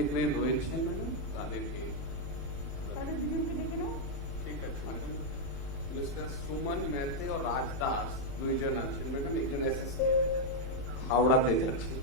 একটুখানি রয়েছে ম্যাডাম তাদেরকে তাদের দুজনকে ডেকে নাও। ঠিক আছে ম্যাডাম। মিস্টার সুমন মেহতে ও রাজ দাস দুইজন আছেন ম্যাডাম, একজন এসএসসি হাওড়াতে যাচ্ছে।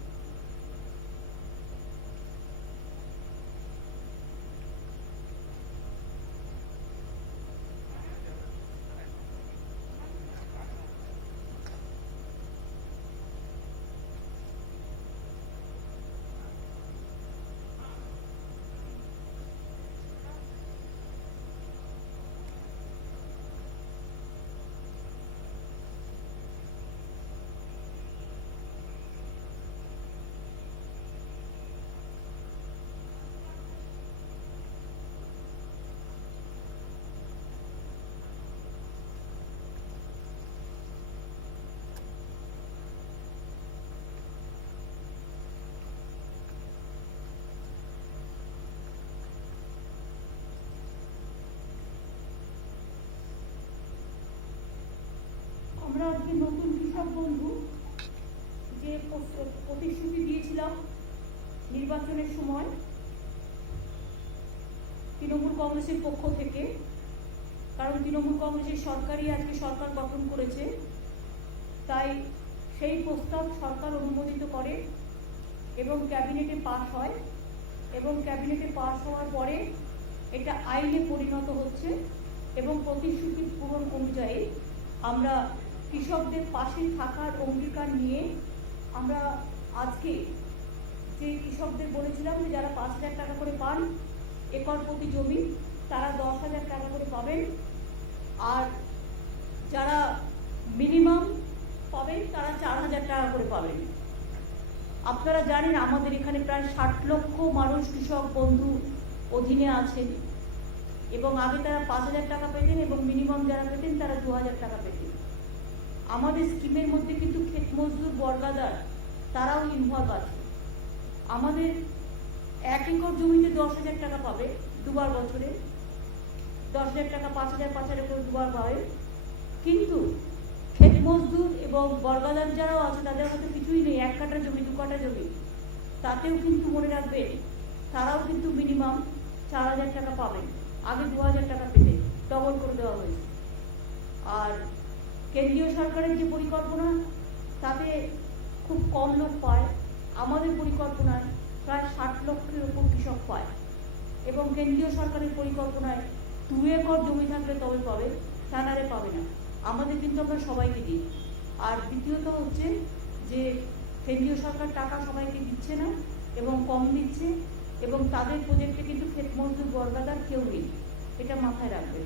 আমরা আজকে নতুন কৃষক বন্ধু যে প্রতিশ্রুতি দিয়েছিলাম নির্বাচনের সময় তৃণমূল কংগ্রেসের পক্ষ থেকে, কারণ তৃণমূল কংগ্রেসের সরকারই আজকে সরকার গঠন করেছে, তাই সেই প্রস্তাব সরকার অনুমোদিত করে এবং ক্যাবিনেটে পাস হয় এবং ক্যাবিনেটে পাস হওয়ার পরে এটা আইনে পরিণত হচ্ছে এবং প্রতিশ্রুতি পূরণ অনুযায়ী আমরা কৃষকদের পাশে থাকার অঙ্গীকার নিয়ে আমরা আজকে যে কৃষকদের বলেছিলাম যে যারা 5,000 টাকা করে পান একর প্রতি জমি, তারা 10,000 টাকা করে পাবেন, আর যারা মিনিমাম পাবেন তারা 4,000 টাকা করে পাবেন। আপনারা জানেন আমাদের এখানে প্রায় 60 লক্ষ মানুষ কৃষক বন্ধু অধীনে আছেন এবং আগে তারা 5,000 টাকা পেতেন এবং মিনিমাম যারা পেতেন তারা 2,000 টাকা পেতেন। আমাদের স্কিমের মধ্যে কিন্তু ক্ষেত মজদুর বর্গাদার তারাও ইনভলভ আছে। আমাদের 1 একর জমিতে 10,000 টাকা পাবে দুবার বছরে, 10,000 টাকা 5,000 5,000 করে দুবার পাবে, কিন্তু ক্ষেত মজদুর এবং বর্গাদার যারাও আছে তাদের মধ্যে কিছুই নেই, 1 কাঠা জমি 2 কাঠা জমি, তাতেও কিন্তু মনে রাখবেন তারাও কিন্তু মিনিমাম 4,000 টাকা পাবেন। আগে 2,000 টাকা পেতে ডবল করে দেওয়া হয়েছে। আর কেন্দ্রীয় সরকারের যে পরিকল্পনা তাতে খুব কম লোক পায়, আমাদের পরিকল্পনায় প্রায় 60 লক্ষের উপর কৃষক পায় এবং কেন্দ্রীয় সরকারের পরিকল্পনায় 2 একর জমি থাকলে তবে পাবে, তা নাহলে পাবে না। আমাদের কিন্তু আমরা সবাইকে দিই। আর দ্বিতীয়ত হচ্ছে যে কেন্দ্রীয় সরকার টাকা সবাইকে দিচ্ছে না এবং কম দিচ্ছে এবং তাদের প্রজেক্টে কিন্তু ক্ষেত মজদুর বর্গাদার কেউ নেই, এটা মাথায় রাখবেন।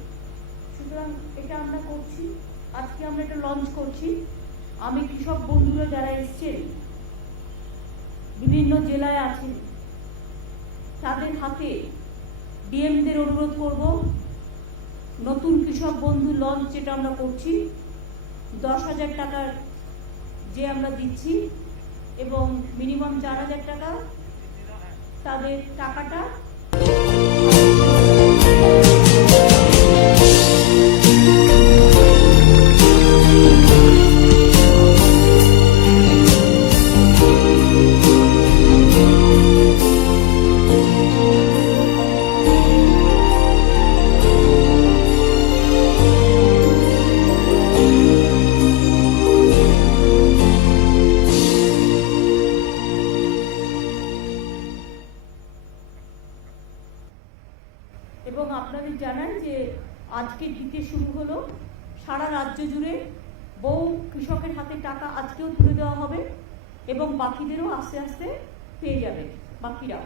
সুতরাং এটা আমরা করছি, আজকে আমরা এটা লঞ্চ করছি। আমি কৃষক বন্ধুরা যারা এসছেন বিভিন্ন জেলায় আছেন তাদের হাতে ডিএমদের অনুরোধ করব, নতুন কৃষক বন্ধু লঞ্চ যেটা আমরা করছি 10,000 টাকার যে আমরা দিচ্ছি এবং মিনিমাম 4,000 টাকা তাদের টাকাটা এবং আপনাদের জানান যে আজকে দিতে শুরু হলো, সারা রাজ্য জুড়ে বহু কৃষকের হাতে টাকা আজকেও তুলে দেওয়া হবে এবং বাকিদেরও আস্তে আস্তে পেয়ে যাবে বাকিরাও।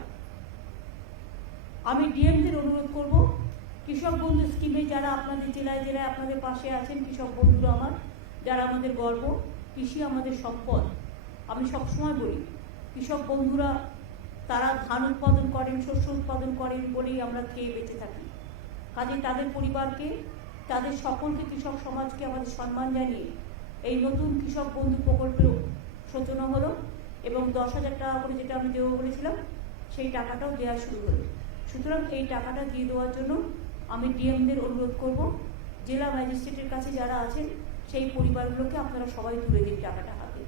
আমি ডিএমদের অনুরোধ করব, কৃষক বন্ধু স্কিমে যারা আপনাদের জেলায় জেলায় আপনাদের পাশে আছেন কৃষক বন্ধুরা আমার, যারা আমাদের গর্ব, কৃষি আমাদের সম্পদ। আমি সবসময় বলি কৃষক বন্ধুরা তারা ধান উৎপাদন করেন, শস্য উৎপাদন করেন বলেই আমরা খেয়ে বেঁচে থাকি। কাজে তাদের পরিবারকে, তাদের সকলকে, কৃষক সমাজকে আমাদের সম্মান জানিয়ে এই নতুন কৃষক বন্ধু প্রকল্পেরও সূচনা হলো এবং 10,000 টাকা করে যেটা আমি দেবো বলেছিলাম সেই টাকাটাও দেওয়া শুরু হলো। সুতরাং এই টাকাটা দিয়ে দেওয়ার জন্য আমি ডিএমদের অনুরোধ করব, জেলা ম্যাজিস্ট্রেটের কাছে যারা আছেন সেই পরিবারগুলোকে আপনারা সবাই তুলে দিন টাকাটা হাতে।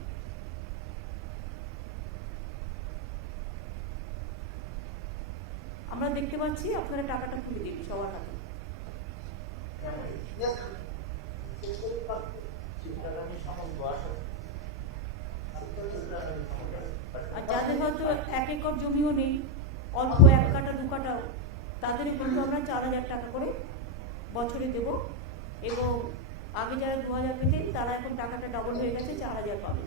আমরা দেখতে পাচ্ছি, আপনারা টাকাটা তুলে দিন সবার হাতে। আর যাদের হয়তো 1 একর জমিও নেই, অল্প 1 কাঠা 2 কাঠাও, তাদের কিন্তু আমরা 4,000 টাকা করে বছরে দেব। এবং আগে যারা 2,000 পেতেন তারা এখন টাকাটা ডাবল হয়ে গেছে, 4,000 পাবে।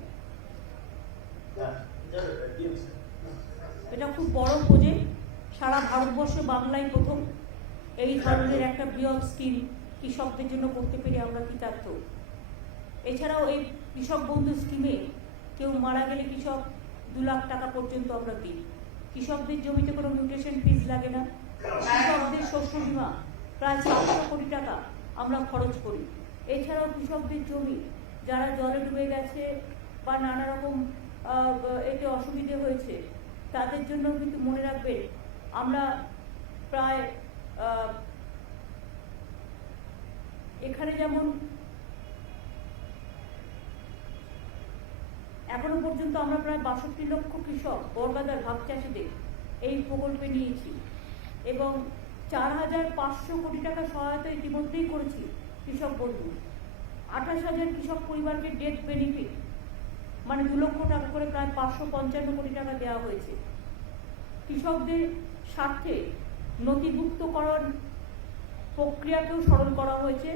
এটা খুব বড় প্রজেক্ট, সারা ভারতবর্ষে বাংলায় প্রথম এই ধরনের একটা বৃহৎ স্কিম কৃষকদের জন্য করতে পেরে আমরা কৃতার্থ। এছাড়াও এই কৃষক বন্ধু স্কিমে কেউ মারা গেলে কৃষক 2 লাখ টাকা পর্যন্ত আমরা দিই। কৃষকদের জমিতে কোনো মিউটেশন ফিজ লাগে না। কৃষকদের শস্য বীমা প্রায় 700 কোটি টাকা আমরা খরচ করি। এছাড়াও কৃষকদের জমি যারা জলে ডুবে গেছে বা নানা রকম এতে অসুবিধে হয়েছে, তাদের জন্য কিন্তু মনে রাখবেন আমরা প্রায় এখানে যেমন এখনো পর্যন্ত আমরা প্রায় 62 লক্ষ কৃষক বর্গাদার ভাগ চাষিদের এই প্রকল্পে নিয়েছি এবং 4,500 কোটি টাকা সহায়তা ইতিমধ্যেই করেছি কৃষক বন্ধু। 28,000 কৃষক পরিবারকে ডেথ বেনিফিট মানে 2 লক্ষ টাকা করে প্রায় 555 কোটি টাকা দেওয়া হয়েছে। কৃষকদের স্বার্থে নথিভুক্তকরণ প্রক্রিয়াকেও সরল করা হয়েছে।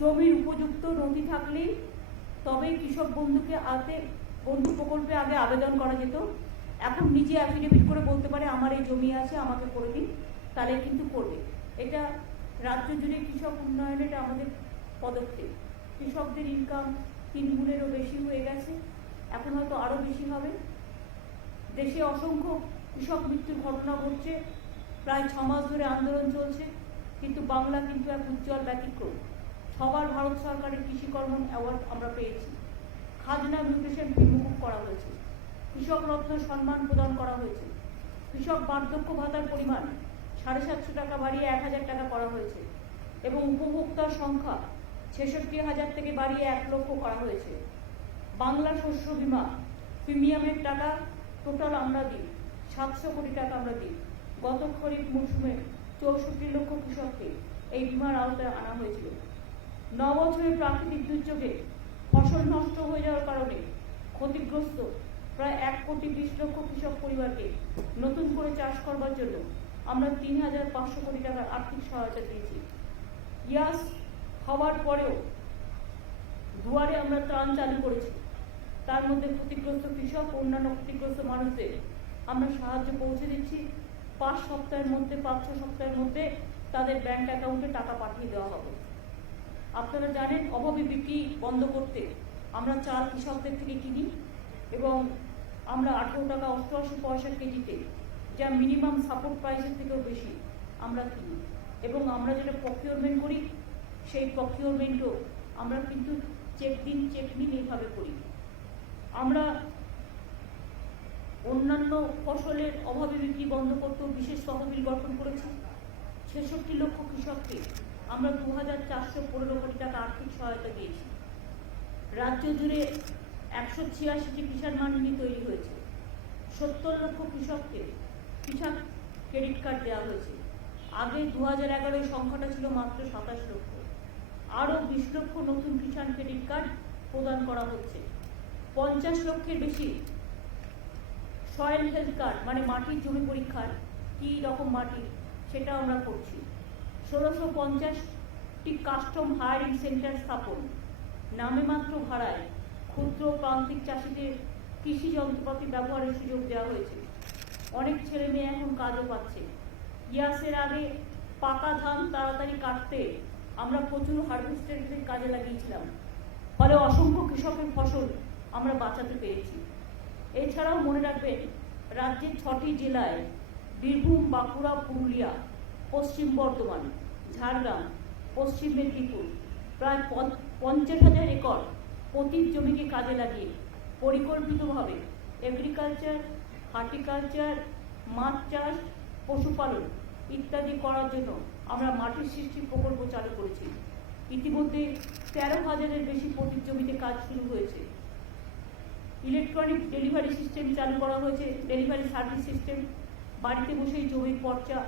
জমির উপযুক্ত নথি থাকলেই তবেই কৃষক বন্ধু প্রকল্পে আগে আবেদন করা যেত। এখন নিজে অ্যাফিডেভিট করে বলতে পারে আমার এই জমি আছে, আমাকে করে দিন, তাহলে কিন্তু করবে। এটা রাজ্য জুড়ে কৃষক উন্নয়নের এটা আমাদের পদক্ষেপ। কৃষকদের ইনকাম 3 গুণেরও বেশি হয়ে গেছে, এখন হয়তো আরও বেশি হবে। দেশে অসংখ্য কৃষক মৃত্যুর ঘটনা ঘটছে, প্রায় 6 মাস ধরে আন্দোলন চলছে, কিন্তু বাংলা কিন্তু এক উজ্জ্বল ব্যতিক্রম। সবার ভারত সরকারের কৃষিকর্মণ অ্যাওয়ার্ড আমরা পেয়েছি। খাজনা মিউটেশন ফি মুকুব করা হয়েছে, কৃষক রত্ন সম্মান প্রদান করা হয়েছে, কৃষক বার্ধক্য ভাতার পরিমাণ 750 টাকা বাড়িয়ে 1,000 টাকা করা হয়েছে এবং উপভোক্তার সংখ্যা 66,000 থেকে বাড়িয়ে 1 লক্ষ করা হয়েছে। বাংলা শস্য বীমা প্রিমিয়ামের টাকা টোটাল আমরা দিই 700 কোটি টাকা আমরা দিই। গত খরিফ মৌসুমে 64 লক্ষ কৃষককে এই বীমার আওতায় আনা হয়েছিল। 9 বছরের প্রাকৃতিক দুর্যোগে ফসল নষ্ট হয়ে যাওয়ার কারণে ক্ষতিগ্রস্ত প্রায় 1,20 লক্ষ কৃষক পরিবারকে নতুন করে চাষ করবার জন্য আমরা 3,500 কোটি টাকার আর্থিক সহায়তা দিয়েছি। ইয়াস হওয়ার পরেও দুয়ারে আমরা ত্রাণ চালু করেছি, তার মধ্যে ক্ষতিগ্রস্ত কৃষক ও অন্যান্য ক্ষতিগ্রস্ত মানুষদের আমরা সাহায্য পৌঁছে দিচ্ছি। 5 সপ্তাহের মধ্যে 5-6 সপ্তাহের মধ্যে তাদের ব্যাংক অ্যাকাউন্টে টাকা পাঠিয়ে দেওয়া হবে। আপনারা জানেন অভাবী বিক্রি বন্ধ করতে আমরা চাল কৃষকদের থেকে কিনি এবং আমরা 18 টাকা 88 পয়সা কেজিতে, যা মিনিমাম সাপোর্ট প্রাইসের থেকেও বেশি আমরা কিনি এবং আমরা যেটা প্রকিউরমেন্ট করি সেই প্রকিউরমেন্টও আমরা কিন্তু চেক দিন চেক নিন এইভাবে করি। আমরা অন্যান্য ফসলের অভাবী বিক্রি বন্ধ করতেও বিশেষ তহবিল গঠন করেছি। 66 লক্ষ কৃষককে আমরা 2,415 কোটি টাকা আর্থিক সহায়তা দিয়েছি। রাজ্য জুড়ে 186টি কিষাণ মান্ডি তৈরি হয়েছে। 70 লক্ষ কৃষককে কিষাণ ক্রেডিট কার্ড দেওয়া হয়েছে। আগে 2011 সংখ্যাটা ছিল মাত্র 27 লক্ষ। আরও 20 লক্ষ নতুন কিষাণ ক্রেডিট কার্ড প্রদান করা হচ্ছে। 50 লক্ষের বেশি সয়েল হেলথ কার্ড মানে মাটির জমি পরীক্ষার কী রকম মাটি সেটা আমরা করছি। 1650টি কাস্টম হায়ারিং সেন্টার স্থাপন, নামে মাত্র ভাড়ায় ক্ষুদ্র প্রান্তিক চাষিদের কৃষি যন্ত্রপাতি ব্যবহারের সুযোগ দেওয়া হয়েছে। অনেক ছেলে মেয়ে এখন কাজও পাচ্ছে। ইয়াসের আগে পাকা ধান তাড়াতাড়ি কাটতে আমরা প্রচুর হারভেস্টারদের কাজে লাগিয়েছিলাম, ফলে অসংখ্য কৃষকের ফসল আমরা বাঁচাতে পেরেছি। এছাড়াও মনে রাখবেন রাজ্যের 6টি জেলায় বীরভূম, বাঁকুড়া, পুরুলিয়া, পশ্চিম বর্ধমান, ঝাড়গ্রাম, পশ্চিম মেদিনীপুর প্রায় 50,000 একর পতিত জমিকে কাজে লাগিয়ে পরিকল্পিতভাবে এগ্রিকালচার, হর্টিকালচার, মাছ চাষ, পশুপালন ইত্যাদি করার জন্য আমরা মাটির সৃষ্টি প্রকল্প চালু করেছি। ইতিমধ্যে 13,000-এর বেশি পতিত জমিতে কাজ শুরু হয়েছে। ইলেকট্রনিক ডেলিভারি সিস্টেম চালু করা হয়েছে, ডেলিভারি সার্ভিস সিস্টেম। বাড়িতে বসেই জমির পর্চা,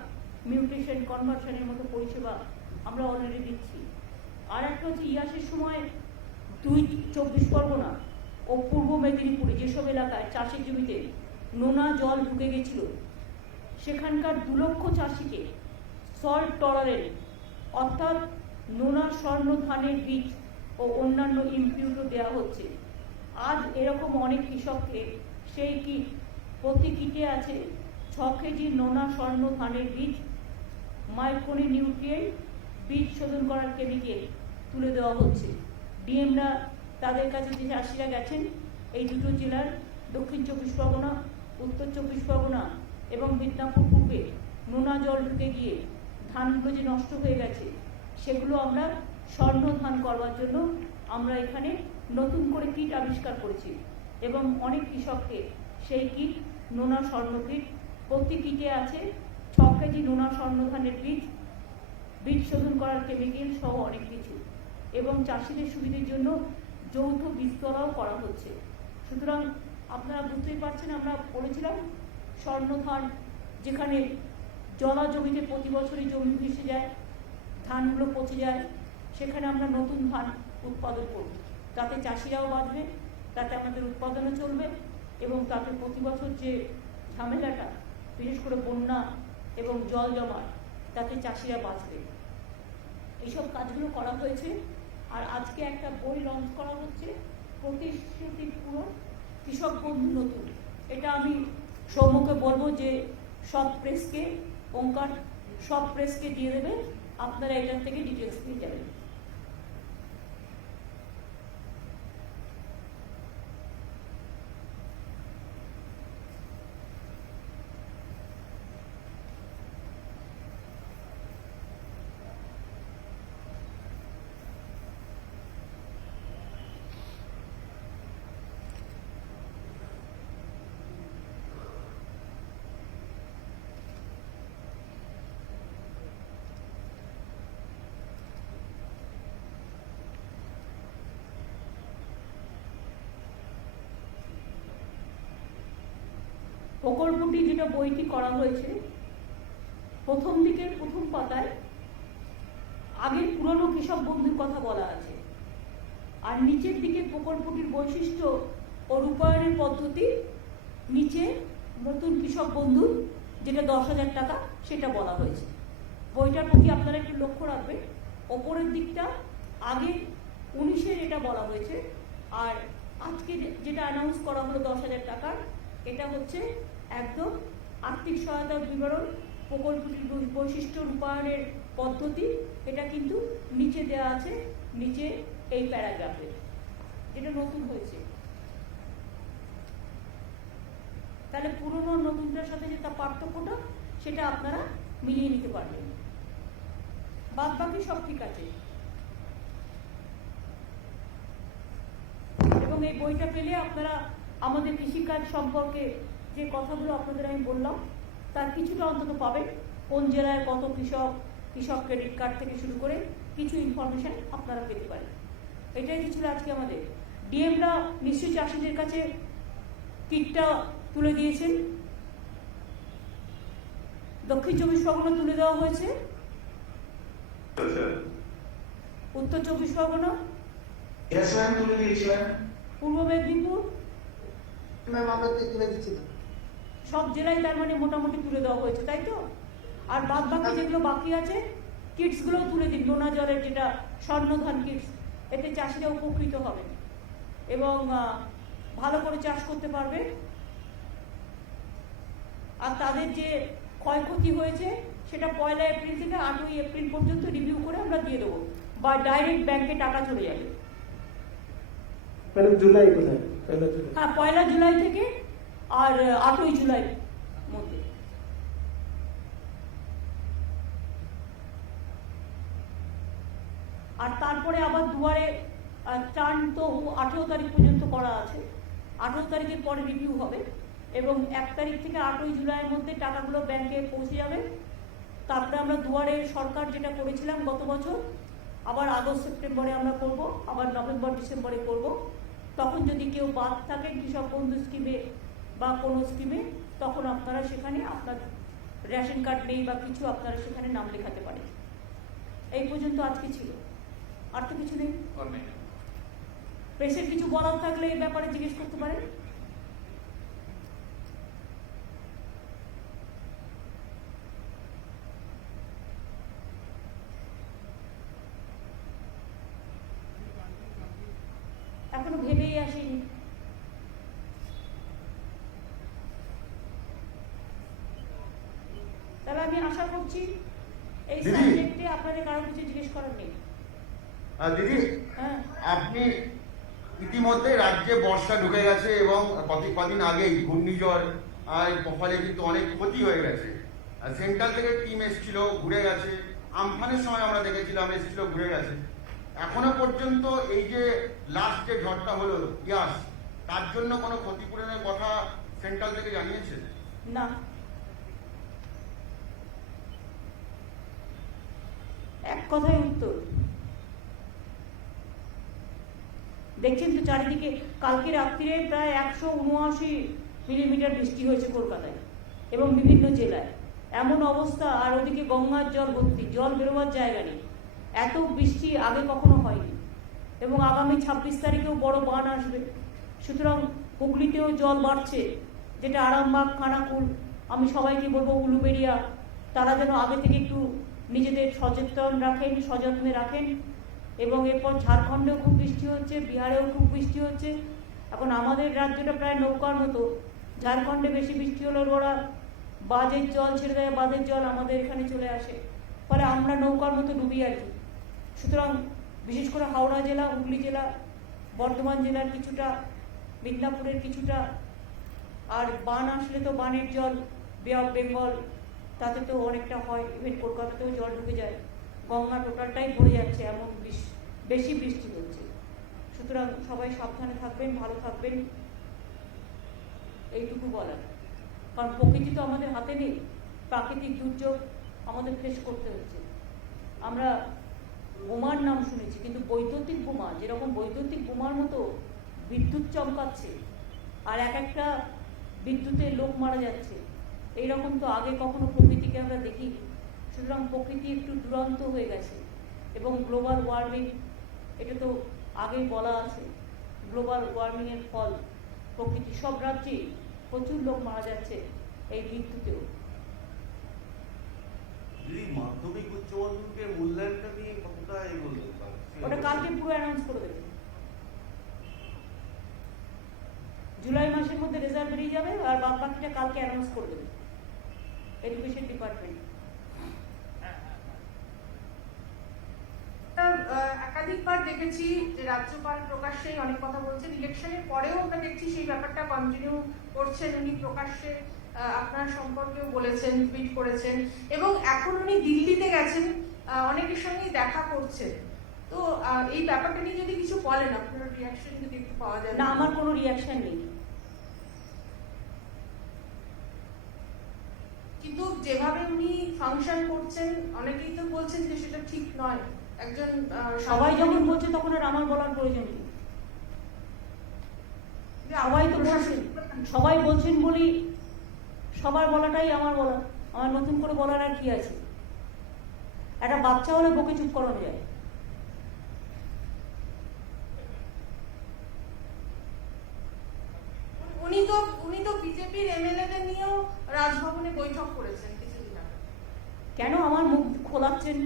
মিউটেশন, কনভার্সনের মতো পরিষেবা আমরা অলরেডি দিচ্ছি। আর একটা হচ্ছে ইয়াসের সময় 24 পরগনা ও পূর্ব মেদিনীপুরে যেসব এলাকায় চাষের জমিতে নোনা জল ঢুকে গেছিল, সেখানকার 2 লক্ষ চাষিকে সল্ট টলারেন্ট অর্থাৎ নোনা স্বর্ণ ধানের বীজ ও অন্যান্য ইনপুটও দেওয়া হচ্ছে। আজ এরকম অনেক কৃষককে সেই কিট, প্রতি কিটে আছে 6 কেজি নোনা স্বর্ণ ধানের বীজ, মাইক্রো নিউট্রিয়েন্ট, বীজ শোধন করার কেমিক্যাল তুলে দেওয়া হচ্ছে। ডিএমরা তাদের কাছে যে চাষিরা গেছেন এই দুটো জেলার দক্ষিণ 24 পরগনা, উত্তর 24 পরগনা এবং মিদনাপুর পূর্বে নোনা জল ঢুকে গিয়ে ধানগুলো যে নষ্ট হয়ে গেছে, সেগুলো আমরা স্বর্ণ ধান করবার জন্য আমরা এখানে নতুন করে কিট আবিষ্কার করেছি এবং অনেক কৃষককে সেই কিট, নোনা স্বর্ণ কিট, প্রতি কিটে আছে 6 কেজি নোনা স্বর্ণ ধানের বীজ, বীজ শোধন করার কেমিক্যাল সহ অনেক কিছু, এবং চাষিদের সুবিধের জন্য যৌথ বীজতলাও করা হচ্ছে। সুতরাং আপনারা বুঝতেই পারছেন, আমরা বলেছিলাম স্বর্ণ ধান যেখানে জলা জমিতে প্রতি বছরই জমি ভেসে যায়, ধানগুলো পচে যায়, সেখানে আমরা নতুন ধান উৎপাদন করব, তাতে চাষিরাও বাঁচবে, তাতে আমাদের উৎপাদনও চলবে এবং তাতে প্রতি বছর যে ঝামেলাটা, বিশেষ করে বন্যা এবং জল জমা, তাতে চাষিরা বাঁচবে। এইসব কাজগুলো করা হয়েছে। আর আজকে একটা বই লঞ্চ করা হচ্ছে, প্রতিশ্রুতি পূরণ, কৃষক বন্ধু নতুন। এটা আমি সৌম্যকে বলবো যে সব প্রেসকে, ওঙ্কার সব প্রেসকে দিয়ে দেবে, আপনারা এটার থেকে ডিটেলস পেয়ে যাবেন। প্রকল্পটি যেটা বইটি করা হয়েছে, প্রথম দিকের প্রথম পাতায় আগের পুরনো কৃষক বন্ধুর কথা বলা আছে, আর নিচের দিকে প্রকল্পটির বৈশিষ্ট্য ও রূপায়ণের পদ্ধতি, নিচে নতুন কৃষক বন্ধুর যেটা 10,000 টাকা সেটা বলা হয়েছে। বইটার প্রতি আপনারা একটু লক্ষ্য রাখবেন, ওপরের দিকটা আগে 19-এর এটা বলা হয়েছে, আর আজকে যেটা অ্যানাউন্স করা হলো 10,000 টাকার, এটা হচ্ছে একদম আর্থিক সহায়তার বিবরণ, প্রকল্পটির বৈশিষ্ট্য, রূপায়ণের পদ্ধতি, এটা কিন্তু নিচে দেওয়া আছে, নিচে এই প্যারাগ্রাফে, যেটা নতুন হয়েছে। তাহলে পুরনো নতুনটার সাথে যে তার পার্থক্যটা, সেটা আপনারা মিলিয়ে নিতে পারবেন। বাদ বাকি সব ঠিক আছে। এবং এই বইটা পেলে আপনারা আমাদের কৃষিকাজ সম্পর্কে যে কথাগুলো আপনাদের আমি বললাম, তার কিছুটা অন্তত পাবেন। কোন জেলায় কত কৃষক, কৃষক ক্রেডিট কার্ড থেকে শুরু করে কিছু ইনফরমেশন আপনারা পেতে পারেন। এটাই ছিল আজকে আমাদের। ডিএমরা নিশ্চয়ই চাষিদের কাছে কিটটা তুলে দিয়েছেন। দক্ষিণ 24 পরগনা তুলে দেওয়া হয়েছে, উত্তর 24 পরগনা, পূর্ব মেদিনীপুর, সব জেলায় তার মানে মোটামুটি তুলে দেওয়া হয়েছে, তাই তো? আর বাদ বাকি যেগুলো বাকি আছে, কিটস গুলো তুলে দিন, নোনা জলের যেটা স্বর্ণ ধান কিটস, এতে চাষিরা উপকৃত হবে এবং ভালো করে চাষ করতে পারবে। আর তাদের যে ক্ষয়ক্ষতি হয়েছে সেটা 1 এপ্রিল থেকে 8 এপ্রিল পর্যন্ত রিভিউ করে আমরা দিয়ে দেবো, বা ডাইরেক্ট ব্যাংকে টাকা চলে যাবে। জুলাই কোথায়? হ্যাঁ, 1 জুলাই থেকে আর 8 জুলাই মধ্যে। আর তারপরে আবার দুয়ারে টার্ন তো 18 তারিখ পর্যন্ত করা আছে, 18 তারিখের পরে রিভিউ হবে এবং 1 তারিখ থেকে 8 জুলাইয়ের মধ্যে টাকাগুলো ব্যাংকে পৌঁছে যাবে। তারপরে আমরা দুয়ারে সরকার যেটা করেছিলাম গত বছর, আবার আগস্ট সেপ্টেম্বরে আমরা করব, আবার নভেম্বর ডিসেম্বরে করব। তখন যদি কেউ বাদ থাকেন কৃষক বন্ধু স্কিমে বা কোনো স্কিমে, তখন আপনারা সেখানে আপনার রেশন কার্ড নেই বা কিছু, আপনারা সেখানে নাম লেখাতে পারেন। এই পর্যন্ত আজকে ছিল, আর তো কিছু নেই। और नहीं প্রেসের কিছু বলার থাকলে এই ব্যাপারে জিজ্ঞেস করতে পারেন। এখনো ভেবেই আসেনি। তাহলে আমি আশা করছি এই দিদি। সাবজেক্টে আপনাদের কারো কিছু জিজ্ঞেস করার নেই। দিদি, হ্যাঁ, আপনি ইতিমধ্যে রাজ্যে বর্ষা ঢুকে গেছে এবং কদিন আগেই ঘূর্ণিঝড় আর ফলে কিন্তু অনেক ক্ষতি হয়ে গেছে। সেন্ট্রাল থেকে টিম এসেছিল, ঘুরে গেছে। আমফানের সময় আমরা দেখেছিলাম এসেছিল, ঘুরে গেছে। এখনো পর্যন্ত এই যে লাস্ট যে ঝড়টা হলো ইয়াস, তার জন্য কোনো ক্ষতিপূরণের কথা সেন্ট্রাল থেকে জানিয়েছে? না। এক কথায় উত্তর। দেখছেন তো চারিদিকে, কালকে রাত্রিরে প্রায় 179 মিলিমিটার বৃষ্টি হয়েছে কলকাতায় এবং বিভিন্ন জেলায়। এমন অবস্থা, আর ওদিকে গঙ্গার জল ভর্তি, জল বেরোবার জায়গা নেই। এত বৃষ্টি আগে কখনো হয়নি এবং আগামী 26 তারিখেও বড় বান আসবে। সুতরাং হুগলিতেও জল বাড়ছে, যেটা আরামবাগ, খানাকুল, আমি সবাইকে বলবো উলুবেড়িয়া, তারা যেন আগে থেকে একটু নিজেদের সচেতন রাখেন, সযত্নে রাখেন। এবং এরপর ঝাড়খণ্ডেও খুব বৃষ্টি হচ্ছে, বিহারেও খুব বৃষ্টি হচ্ছে। এখন আমাদের রাজ্যটা প্রায় নৌকার মতো। ঝাড়খণ্ডে বেশি বৃষ্টি হলে ওরা বাঁধের জল ছেড়ে দেয়, বাঁধের জল আমাদের এখানে চলে আসে, ফলে আমরা নৌকার মতো ডুবি আর কি। সুতরাং বিশেষ করে হাওড়া জেলা, হুগলি জেলা, বর্ধমান জেলার কিছুটা, মিদনাপুরের কিছুটা, আর বান আসলে তো বানের জল বে অফ বেঙ্গল, তাতে তো অনেকটা হয়। ইভেন কলকাতাতেও জল ঢুকে যায়, গঙ্গা টোটালটাই ভরে যাচ্ছে, এমন বেশি বৃষ্টি হচ্ছে। সুতরাং সবাই সাবধানে থাকবেন, ভালো থাকবেন, এইটুকু বলার। কারণ প্রকৃতি তো আমাদের হাতে নেই, প্রাকৃতিক দুর্যোগ আমাদের ফেস করতে হচ্ছে। আমরা বোমার নাম শুনেছি, কিন্তু বৈদ্যুতিক বোমা, যেরকম বৈদ্যুতিক বোমার মতো বিদ্যুৎ চমকাচ্ছে আর এক একটা বিদ্যুতের লোক মারা যাচ্ছে, এইরকম তো আগে কখনো প্রকৃতিকে আমরা দেখিনি। সুতরাং প্রকৃতি একটু দুরন্ত হয়ে গেছে এবং গ্লোবাল ওয়ার্মিং, এটা তো আগেই বলা আছে, গ্লোবাল ওয়ার্মিংয়ের ফল প্রকৃতি। সব রাজ্যেই প্রচুর লোক মারা যাচ্ছে এই বিদ্যুতেও। দিদি, মাধ্যমিক উচ্চ মাধ্যমিকের মূল্যায়নটা নিয়ে কতটা এগোলো? ওটা কালকে পুরো অ্যানাউন্স করে দেবে। জুলাই মাসের মধ্যে রেজাল্ট বেরিয়ে যাবে আর বাদ বাকিটা কালকে অ্যানাউন্স করে দেবে এডুকেশন ডিপার্টমেন্ট। একাধিকবার দেখেছি যে রাজ্যপাল প্রকাশ্যেই অনেক কথা বলছেন, ইলেকশনের পরেও আমরা দেখছি সেই ব্যাপারটা কন্টিনিউ করছেন। উনি প্রকাশ্যে আপনার সম্পর্কেও বলেছেন, টুইট করেছেন, এবং এখন উনি দিল্লিতে গেছেন, অনেকের সঙ্গেই দেখা করছেন। তো এই ব্যাপারটা নিয়ে যদি কিছু বলেন, আপনার রিয়াকশন যদি একটু পাওয়া যায়। না, আমার কোনো রিয়াকশন নেই। কিন্তু যেভাবে উনি ফাংশন করছেন, অনেকেই তো বলছেন যে সেটা ঠিক নয়। একজন সবাই যখন বলছে তখন আর আমার বলার প্রয়োজন নেই। সবাই তো বলছেন, সবাই বলছেন বলি সবার বলাটাই আমার বলা। আমার নতুন করে বলার আর কি আছে? একটা বাচ্চা হলে বকে চুপ করানো যায়। উনি তো বিজেপির এমএলএদের নিয়েও রাজভবনে বৈঠক করেছেন কিছুদিন আগে। কেন আমার মুখ খোলাচ্ছেন?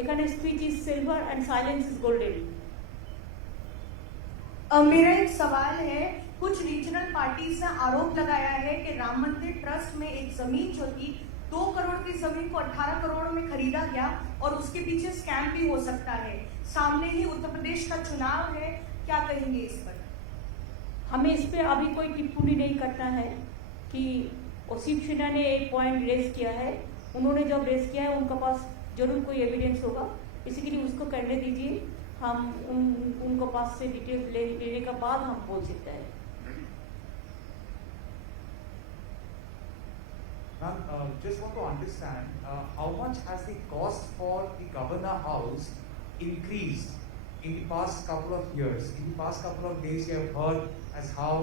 এখানে speech is silver and silence is golden. मेरा एक सवाल है, कुछ रीजनल पार्टीज ने आरोप लगाया है कि राम मंदिर ट्रस्ट में एक जमीन जो थी 2 करोड़ की जमीन को 18 करोड़ में खरीदा गया और उसके पीछे स्कैम भी हो सकता है। सामने ही उत्तर प्रदेश का चुनाव है, क्या कहेंगे इस पर? हमें इस पर अभी कोई टिप्पणी नहीं करना है कि शिव सेना ने एक पॉइंट रेज किया है। उन्होंने जब रेज किया है उनके पास जरूर कोई एविडेंस होगा, इसी के लिए उसको करने दीजिए। हम उनको पास से डिटेल्स लेने के बाद हम बोल सकते हैं। Ma'am, just want to understand how much has the cost for the Governor House increased in the past couple of years? In the past couple of days, we have heard as how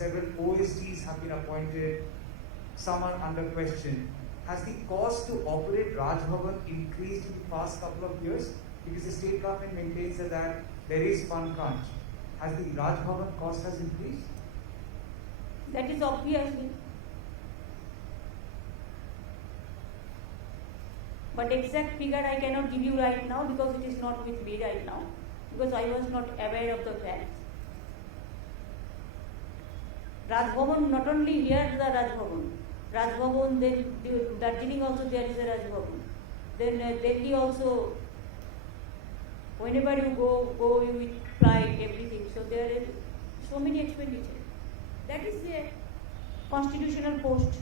several OSTs have been appointed some are under question. Has the cost to operate Raj Bhavan increased in the past couple of years? Because the state government maintains that there is fund crunch. Has the Raj Bhavan cost has increased? That is obviously. But exact figure I cannot give you right now because it is not with me right now, because I was not aware of the facts. Raj Bhavan, not only here the Raj Bhavan, then Darjeeling also there is a Raj Bhavan. Then Delhi also, whenever you go you with flight, everything. So there is so many expenditure. That is a constitutional post.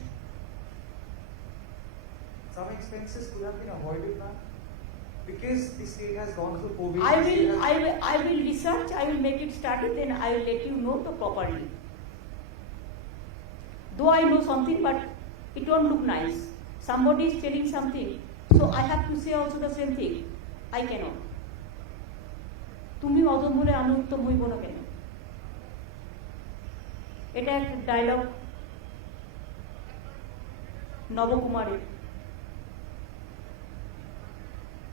Some expenses could have been avoided now because the state has gone through COVID. I will research, I will make it study, then I will let you know the properly. Though I know something, but it won't look nice. Somebody is telling something, so I have to say also the same thing. I cannot. তুমি অদম বলে আমি উত্তম হইব না কেন? এটা একটা dialogue নবকুমারের।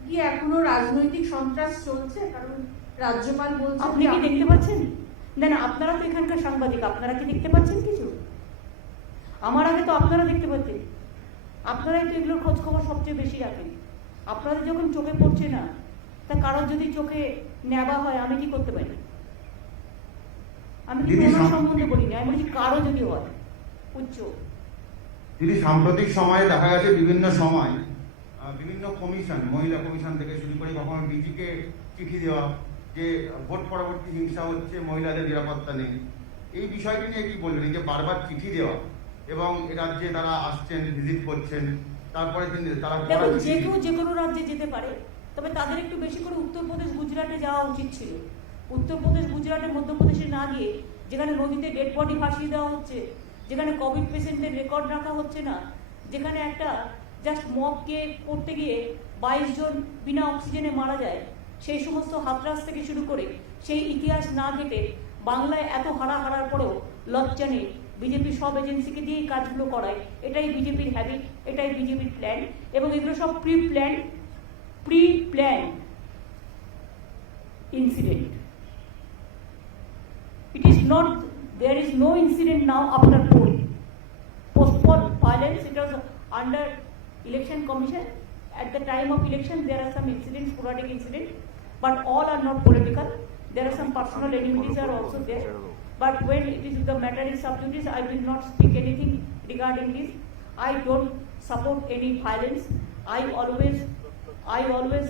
কি এখনো রাজনৈতিক সন্ত্রাস চলছে? কারণ রাজ্যপাল বলছেন আপনি কি দেখতে পাচ্ছেন? না আপনারা তো এখানকার সাংবাদিক, আপনারা কি দেখতে পাচ্ছেন কিছু? আমার আগে তো আপনারা দেখতে পাচ্ছেন। আপনারাই তো এগুলোর খোঁজ খবর সবচেয়ে বেশি রাখেন। আপনাদের যখন চোখে পড়ছে না, তা কারোর যদি চোখে নেওয়া হয় আমি কি করতে পারি? আমি কি কোনো সম্বন্ধে বলিনি, আমি বলছি কারো যদি হয় উচ্চ। যদি সাম্প্রতিক সময়ে দেখা গেছে বিভিন্ন সময় বিভিন্ন কমিশন, মহিলা কমিশন থেকে শুরু করে কখনো ডিজিকে চিঠি দেওয়া যে ভোট পরবর্তী হিংসা হচ্ছে, মহিলাদের নিরাপত্তা নেই, এই বিষয়টি নিয়ে কি বলবেন? এই যে বারবার চিঠি দেওয়া এবং এ রাজ্যে তারা আসছেন, ভিজিট করছেন, তারপরে তারা যে কেউ যে কোনো রাজ্যে যেতে পারে, তবে তাদের একটু বেশি করে উত্তরপ্রদেশ গুজরাটে যাওয়া উচিত ছিল। উত্তরপ্রদেশ গুজরাটে মধ্যপ্রদেশে না গিয়ে, যেখানে নদীতে ডেড বডি ভাসিয়ে দেওয়া হচ্ছে, যেখানে কোভিড পেশেন্টদের রেকর্ড রাখা হচ্ছে না, যেখানে একটা জাস্ট মবকে করতে গিয়ে 22 জন বিনা অক্সিজেনে মারা যায়, সেই সমস্ত হাতরাস থেকে শুরু করে সেই ইতিহাস না ঘেটে বাংলায় এত হারার পরেও লজ্জা নেই। বিজেপি সব এজেন্সিকে দিয়েই কাজগুলো করায়, এটাই বিজেপির হ্যাবিট, এটাই বিজেপির প্ল্যান, এবং এগুলো সব pre plan incident. It is not, there is no incident now after postponed violence. It was under election commission. At the time of election there are some incidents, sporadic incidents, but all are not political. There are some personal enmities are also there. But when it is the matter is sub judice, I will not speak anything regarding this. I don't support any violence. I always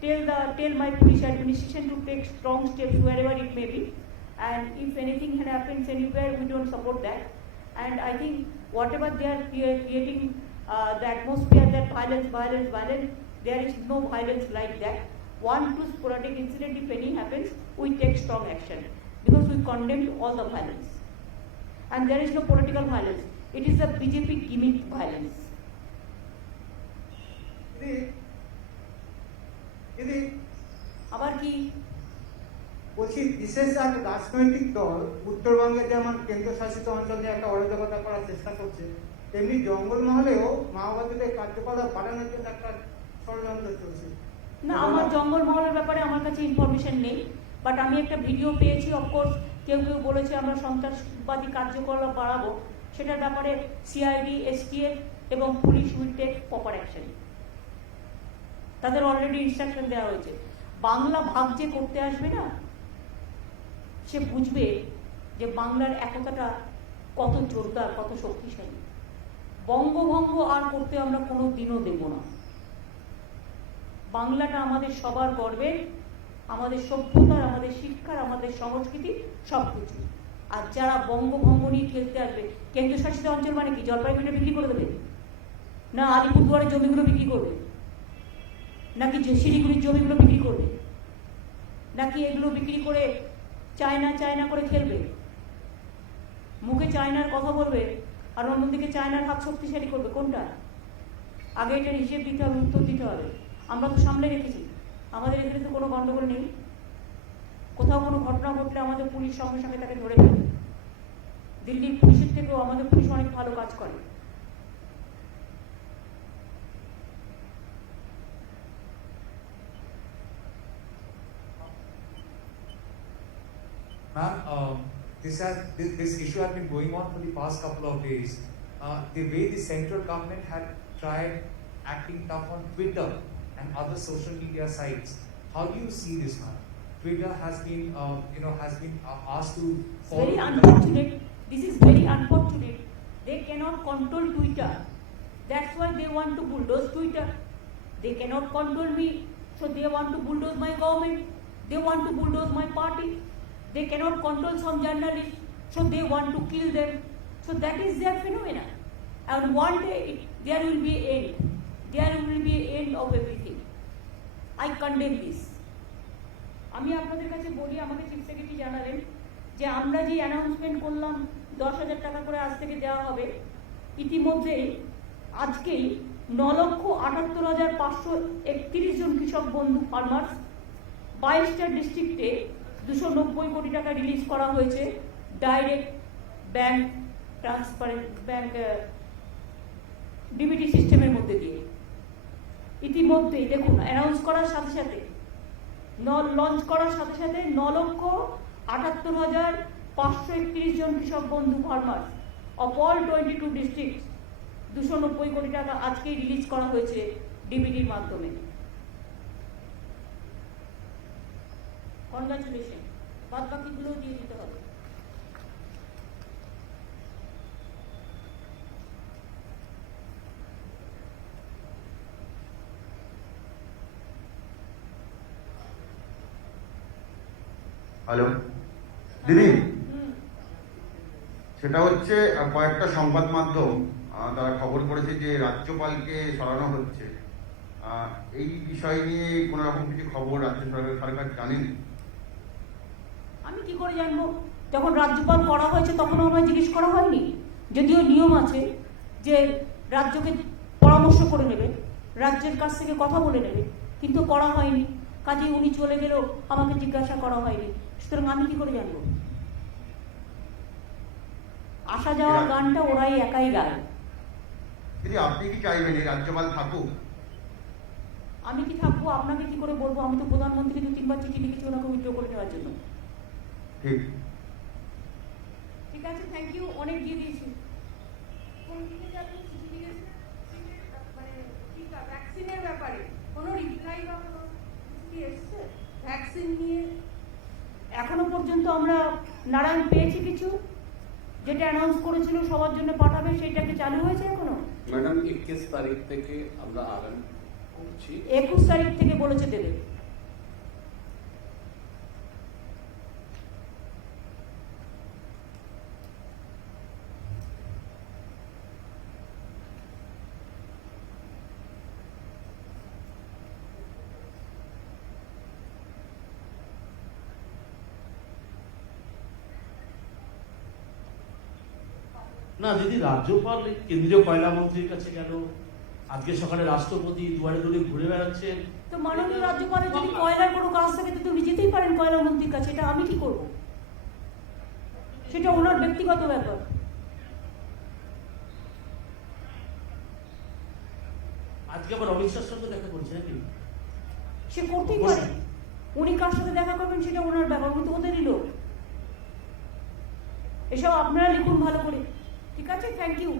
tell my police administration to take strong steps wherever it may be, and if anything happens anywhere, we don't support that. And I think whatever they are creating the atmosphere that violence, there is no violence like that. 1-2 sporadic incident, if any happens, we take strong action because we condemn all the violence, and there is no political violence. It is the BJP gimmick violence. আবার কি বলছি, বিশেষ এক রাজনৈতিক দল উত্তরবঙ্গে যেমন কেন্দ্রশাসিত অঞ্চলে একটা অরাজকতা করার চেষ্টা করছে, তেমনি জঙ্গলমহলেও মাওবাদীদের কার্যকলাপ বাড়ানোর জন্য একটা ষড়যন্ত্র চলছে। না, আমার জঙ্গলমহলের ব্যাপারে আমার কাছে ইনফরমেশন নেই, বাট আমি একটা ভিডিও পেয়েছি। অফকোর্স কেউ বলেছে আমরা সন্ত্রাসবাদী কার্যকলাপ বাড়াবো, সেটার ব্যাপারে সিআইডি, এসটিএফ এবং police will take proper action. তাদের অলরেডি ইনস্ট্রাকশন দেওয়া হয়েছে। বাংলা ভাগ যে করতে আসবে না, সে বুঝবে যে বাংলার একতাটা কত জোরদার, কত শক্তিশালী। বঙ্গভঙ্গ আর করতে আমরা কোনো দিনও দেব না। বাংলাটা আমাদের সবার গর্বের, আমাদের সভ্যতার, আমাদের শিক্ষার, আমাদের সংস্কৃতি, সব কিছু। আর যারা বঙ্গভঙ্গ নিয়ে খেলতে আসবে, কেন্দ্রশাসিত অঞ্চল মানে কি জলপাইগুড়িটা বিক্রি করে দেবে, না আলিপুরদুয়ারের জমিগুলো বিক্রি করবে, নাকি শিলিগুড়ির জমিগুলো বিক্রি করবে, নাকি এগুলো বিক্রি করে চায়না করে খেলবে? মুখে চায়নার কথা বলবে আর অন্যদিকে চায়নার হাত শক্তিশালী করবে, কোনটা? আগে এটার হিসেব দিতে হবে, উত্তর দিতে হবে। আমরা তো সামলে রেখেছি, আমাদের এখানে তো কোনো গন্ডগোল নেই। কোথাও কোনো ঘটনা ঘটলে আমাদের পুলিশ সঙ্গে সঙ্গে তাকে ধরে ফেলবে। দিল্লির পুলিশের থেকেও আমাদের পুলিশ অনেক ভালো কাজ করে। Ma'am, this issue has been going on for the past couple of days. The way the central government had tried acting tough on Twitter and other social media sites, how do you see this, ma'am? Twitter has been, asked to follow. Very unfortunate. This is very unfortunate. They cannot control Twitter. That's why they want to bulldoze Twitter. They cannot control me, so they want to bulldoze my government. They want to bulldoze my party. They cannot control some journalists, so they want to kill them. So that is their phenomena. And one day there will be an end. There will be an end of everything. I condemn this. আমি আপনাদের কাছে বলি, আমাকে chief secretary জানালেন যে আমরা যে announcement করলাম 10,000 টাকা করে আজ থেকে দেওয়া হবে, ইতিমধ্যেই আজকেই 9,78,531 জন কৃষক বন্ধু ফার্মার্স 22টা ডিস্ট্রিক্টে 290 কোটি টাকা রিলিজ করা হয়েছে direct bank transparent bank DBT সিস্টেমের মধ্যে দিয়ে। ইতিমধ্যেই দেখুন অ্যানাউন্স করার সাথে সাথে লঞ্চ করার সাথে সাথে 9,78,531 জন কৃষক বন্ধু ফার্মার্স অফ অল 22 ডিস্ট্রিক্ট 290 কোটি টাকা আজকেই রিলিজ করা হয়েছে ডিবিটির মাধ্যমে। কনগ্রাচুলেশন। বাদ বাকিগুলোও দিয়ে দিতে হবে। হ্যালো দিদি, সেটা হচ্ছে কয়েকটা সংবাদ মাধ্যম তারা খবর করেছে যে রাজ্যপালকে সরানো হচ্ছে। এই বিষয় নিয়ে কোনো রকম কিছু খবর রাজ্য সরকার জানেন? আমি কি করে জানবো? যখন রাজ্যপাল করা হয়েছে তখন আমায় জিজ্ঞেস করা হয়নি। যদিও নিয়ম আছে যে রাজ্যকে পরামর্শ করে নেবে, রাজ্যের কাছ থেকে কথা বলে নেবে, কিন্তু করা হয়নি। কাজে উনি চলে গেলেও আমাকে জিজ্ঞাসা করা হয়নি, সুতরাং আমি কি করে জানবো? আসা যাওয়ার গানটা ওরাই একাই গায়। দিদি, আপনি কি চাইবেন এই রাজ্যপাল থাকুক? আমি কি থাকবো আপনাকে কি করে বলবো? আমি তো প্রধানমন্ত্রীকে 2-3 বার চিঠি লিখেছি ওনাকে উইথড্র করে নেওয়ার জন্য। ঠিক আছে, থ্যাংক ইউ। অনেক দিয়ে দিয়েছি। কোন দিকে যাবেন? চিঠি লিখেছেন মানে টিকা ভ্যাকসিনের ব্যাপারে কোনো রিপ্লাই বা কোনো চিঠি এসেছে ভ্যাকসিন নিয়ে? এখনো পর্যন্ত আমরা নারায়ণ পেয়েছি কিছু, যেটা অ্যানাউন্স করেছিল সবার জন্য পাঠাবে, সেটাকে চালু হয়েছে এখনো? ম্যাডাম 21 তারিখ থেকে আমরা আরম্ভ করছি। 21 তারিখ থেকে বলেছে দেবে। না দিদি, রাজ্যপাল কেন্দ্রীয় কয়লা মন্ত্রীর কাছে গেল, আজকে সকালে রাষ্ট্রপতি দুয়ারে দুয়ারে ঘুরে বেড়াচ্ছেন। তো মাননীয় রাজ্যপালের যদি কয়লার কোনো কাজ থাকে তো উনি যেতেই পারেন কয়লা মন্ত্রীর কাছে। এটা আমি কি করব? সেটা ওনার ব্যক্তিগত ব্যাপার। আজকে আবার অমিত শাহর সঙ্গে দেখা করছে নাকি? সে করতেই পারে। উনি কার সাথে দেখা করবেন সেটা ওনার ব্যাপার, উনি তো ওদেরই লোক। এসব আপনারা লিখুন ভালো করে। ঠিক আছে, থ্যাংক ইউ।